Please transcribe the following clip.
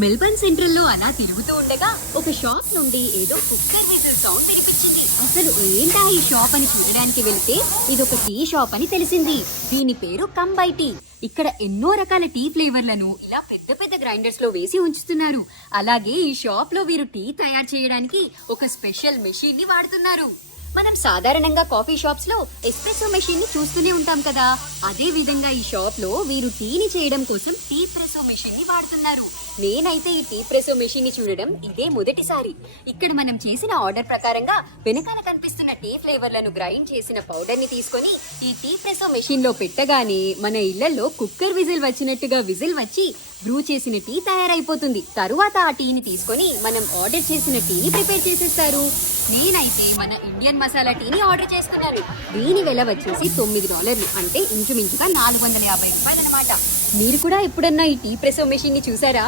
Melbourne central లో అలా తిరుగుతూ ఉండగా ఒక షాప్ నుండి ఏదో కుక్కర్ విజిల్ సౌండ్ వినిపించింది. అసలు ఏంటా ఈ షాప్ అని చూడడానికి వెళ్తే ఇదొక టీ షాప్ అని తెలిసింది. దీని పేరు కంబై టీ. ఇక్కడ ఎన్నో రకాల టీ ఫ్లేవర్లను ఇలా పెద్ద పెద్ద గ్రైండర్స్ లో వేసి ఉంచుతున్నారు. అలాగే ఈ షాప్ లో వీరు టీ తయారు చేయడానికి ఒక స్పెషల్ మెషిన్ ని వాడుతున్నారు. మనం సాధారణంగా కాఫీ షాప్స్ లో ఎస్ప్రెసో మెషిన్ ని చూస్తూనే ఉంటాం కదా. అదే విధంగా ఈ షాప్ లో వీరు టీని చేయడం కోసం టీ ప్రెసో మెషిన్ ని వాడుతున్నారు. నేనైతే ఈ టీ ప్రెసో మెషిన్ ని చూడడం ఇదే మొదటిసారి. ఇక్కడ మనం చేసిన ఆర్డర్ ప్రకారంగా వెనకాల కనిపిస్తున్న టీ ఫ్లేవర్లను గ్రైండ్ చేసిన పౌడర్ ని తీసుకొని ఈ టీ ప్రెసో మెషిన్ లో పెట్టగానే మన ఇళ్లలో కుక్కర్ విజిల్ వచ్చినట్టుగా విజిల్ వచ్చి బ్రూ చేసిన టీ తయారైపోతుంది. తరువాత ఆ టీని తీసుకొని మనం ఆర్డర్ చేసిన టీని ప్రిపేర్ చేసేస్తారు. నేనైతే మన ఇండియన్ మసాలా టీని ఆర్డర్ చేసుకున్నాను. దీని వెల వచ్చేసి $9, అంటే ఇంచుమించుగా 450 రూపాయలు అన్నమాట. మీరు కూడా ఎప్పుడన్నా ఈ టీ ప్రెసో మెషిన్ ని చూసారా?